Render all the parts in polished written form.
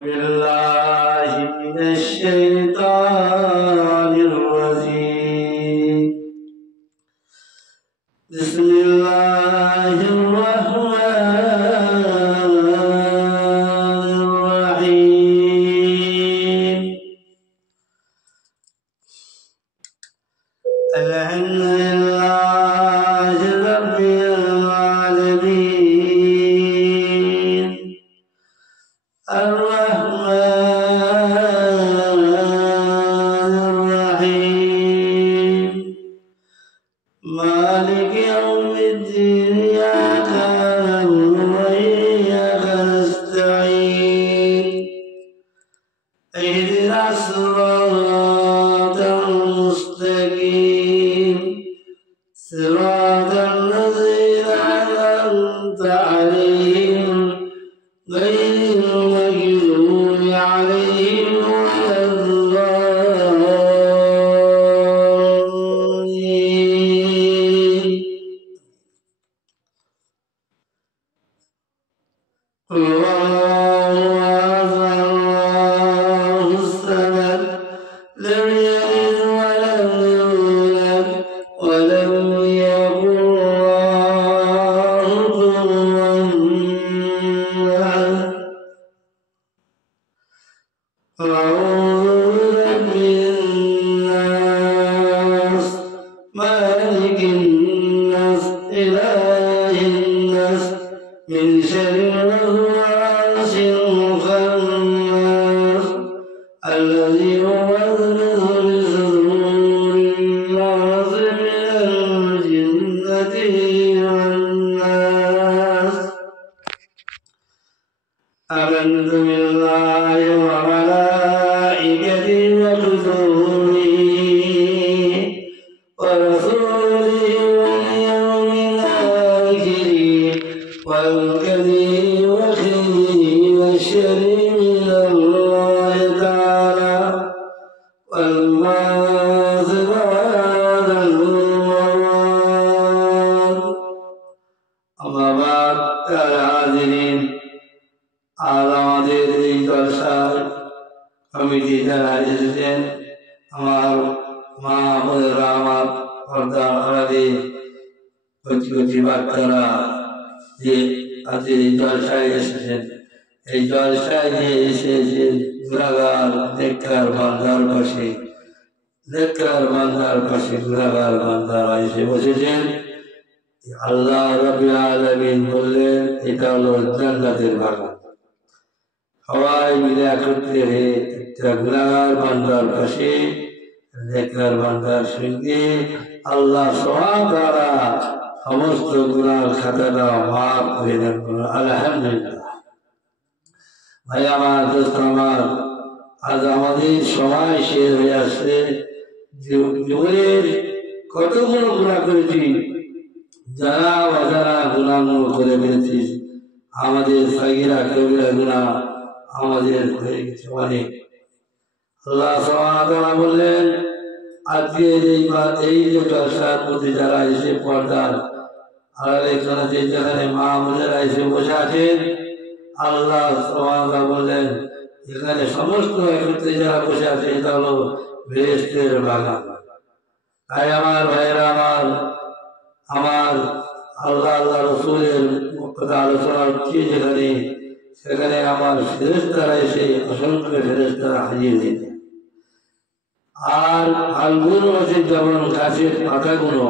بالله من الشيطان الرجيم بسم الله الرحمن الرحيم الحمد لله رب العالمين الرحمن الرحيم مالك يوم الدين إياك نعبد وإياك نستعين اهدنا الصراط المستقيم صراط الذين أنعمت عليهم غير المغضوب عليهم ولا الضالين الله الله الصمد لم يلد ولم يولد ولم يكن له كفوا أحد أعوذ برب الناس مالك الناس إله الناس من شر الوسواس الخناس الذي يوسوس في صدور الناس من الجنة والناس آمنت بالله وملائكته وكتبه ورسوله واليوم الآخر والقدر وخيره والشر من الله تعالى والبعث بعد الموت أما بعد الحاضرين আর আমাদের এই জলসার কমিটি যারা এসেছেন, আমার মা বোনেরা, আমার পর্দার আড়ালে কচি কচি বাচ্চারা যে আজকে এই জলসায় এসেছেন, এই জলসায় যে এসেছে গুণাগার নেককার বান্দার পাশে গুণাগার বান্দারা এসে বসেছেন। আল্লাহ রাব্বুল আলামিন বললেন, এটা হলো জান্নাতের বাগান। সবাই মিলে একত্রে হয়ে একটা গুণাগার বান্দার পাশে নেককার বান্দার সঙ্গে আল্লাহ সুবহানাহু ওয়া তাআলা সমস্ত গুনাহ খাতাটা মাফ করে দেন। আলহামদুলিল্লাহ। ভাই আমার, দোস্ত আমার, আজ আমাদের সময় শেষ হয়ে আসছে। জীবনের কতগুলো গুনাহ করেছি, যারা অজানা গুনাহগুলো করে ফেলেছি। আমাদের সাগীরা কবিরা গুনাহ আমাদের হয়ে গেছে অনেক। আল্লাহ সুবহানাহু ওয়া তাআলা বললেন, আজকে এই যে জলসার মধ্যে যারা এসে পর্দার আড়ালে যেখানে মা বোনেরা এসে বসে আছেন, আল্লাহ সুবহানাহু ওয়া তাআলা বললেন, এখানে সমস্ত একত্রে যারা বসে আছে এটা হলো বেহেশতের বাগান। তাই আমার ভাইয়েরা, আমার আল্লাহ রসুলের কথা আলোচনা হচ্ছে যেখানে, সেখানে আমার ফেরেশতারা এসে অসংখ্য ফেরেশতারা হাজির হয়েছে। আর ফাল্গুন মাসে যেমন গাছের পাতাগুলো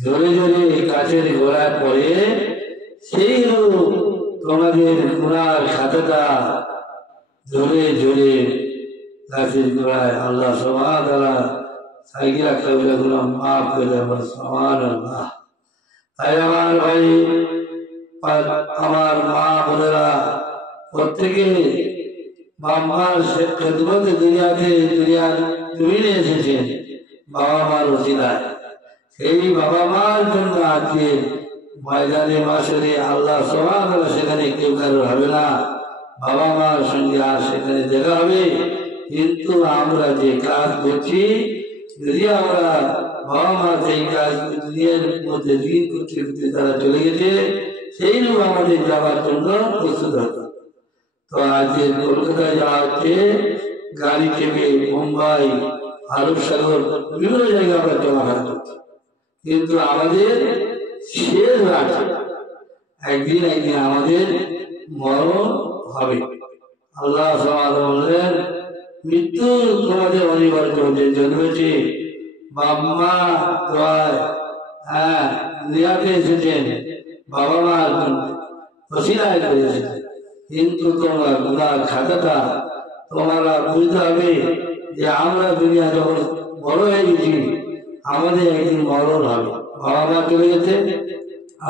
ঝরে ঝরে গাছের গোড়ায় পড়ে, সেই তোমাদের গুনার খাতাটা ঝরে ঝরে গাছের গোড়ায় আল্লাহ সুবহানাহু ওয়া তাআলা সাগীরা কবিরা গুনাহ মাফ করে দেন। সুবহানাল্লাহ। তাই আমার ভাই, আমার মা বোনেরা, প্রত্যেকে বাবার খেদমতে দুনিয়ার জমিনে এসেছেন বাবা মার ওসিলায়। সেই বাবা মার জন্য আজকে ময়দানে মাসরে আল্লাহ সুবহানাহু ওয়া তাআলা সেখানে কেউ কারো হবে না, বাবা মার সঙ্গে আর সেখানে দেখা হবে। কিন্তু আমরা যে কাজ করছি, যদি আমরা বাবা মা যেই কাজ দুনিয়ার মধ্যে দিন করতে করতে তারা চলে গেছে, সেই লোক আমাদের যাওয়ার জন্য প্রস্তুত হতো। তো আজকে কলকাতায় যাওয়া হচ্ছে, গাড়ি থেকে মুম্বাই, আরব সাগর, বিভিন্ন জায়গায় আমরা চলাফেরা করছি, কিন্তু আমাদের শেষ আছে, একদিন আমাদের মরণ হবে। আল্লাহ বললেন, মৃত্যু তোমাদের অনিবার্য হতে জন্মেছে, বাবা মা নিয়াতে এসেছেন, বাবা মা ওসিলায় করে এসেছেন, কিন্তু তোমার গুনার খাতাটা তোমরা বুঝতে হবে যে আমরা দুনিয়া যখন বড় হয়ে গেছি, আমাদের একদিন মরণ হবে। বাবা মা চলে গেছে,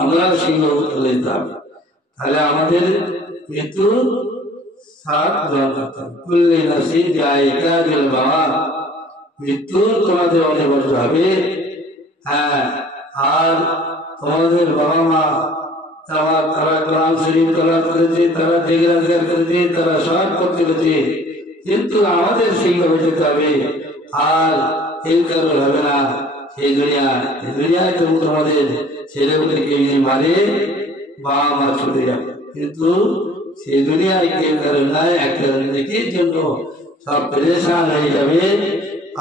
আমরা সিংহ চলে যেতে হবে, তাহলে আমাদের মৃত্যু সাথ গ্রহণ করতে হবে। কুল্লি নাফসিন যায়িকাতুল মাউত, মৃত্যু তোমাদের অনিবার্য হবে। আর তোমাদের বাবা মা তারা কোরআন শরীফ তেলাওয়াত করেছে, তারা জিকির আজকার করেছে, তারা সব করতে গেছে, কিন্তু আমাদের সেইভাবে যেতে হবে। আর এই কারণ হবে না সেই দুনিয়ায় তোমাদের ছেলেগুলিকে মারে, বাবা মা ছুটে যাবে, কিন্তু সেই দুনিয়ায় কেউ কারণ নাই, একটা নেকির জন্য সব পরেশান হয়ে যাবে।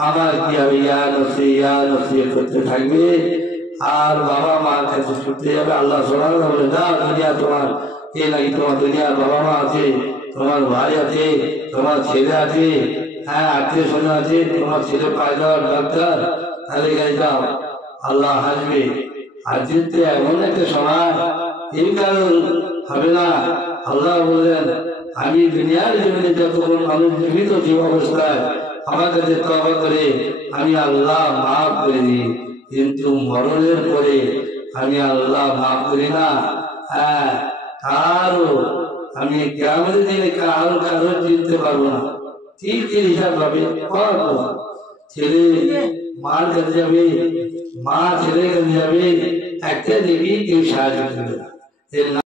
আমার কি হবে, ইয়া নফসি করতে থাকবে, আর বাবা মার কাছে ছুটতে যাবে। আল্লাহ সুবহানাহু ওয়া তাআলা বলে, না, দুনিয়া তোমার কে নাকি, তোমার দুনিয়ার বাবা মা আছে, তোমার ভাই আছে, তোমার ছেলে আছে, আত্মীয় স্বজন আছে, তোমার ছেলে পায়দার ডাক্তার, তাহলে যাও, আল্লাহ হাসবে। আর যেতে এমন একটা সময় এই কারণ হবে না। আল্লাহ বললেন, আমি দুনিয়ার জমিনে যতক্ষণ মানুষ জীবিত জীব অবস্থায় আমার কাছে তওবা করে আমি আল্লাহ মাফ করে দিই, কিন্তু মরণের পরে আমি আল্লাহ মাফ করি না। কারো আমি কিয়ামতের দিনে কারো চিনতে পারবো না। ঠিক হিসাব হবে, ছেলে মার কাছে যাবে, মা ছেলের কাছে যাবে, একটা দেখি কেউ সাহায্য করবে না।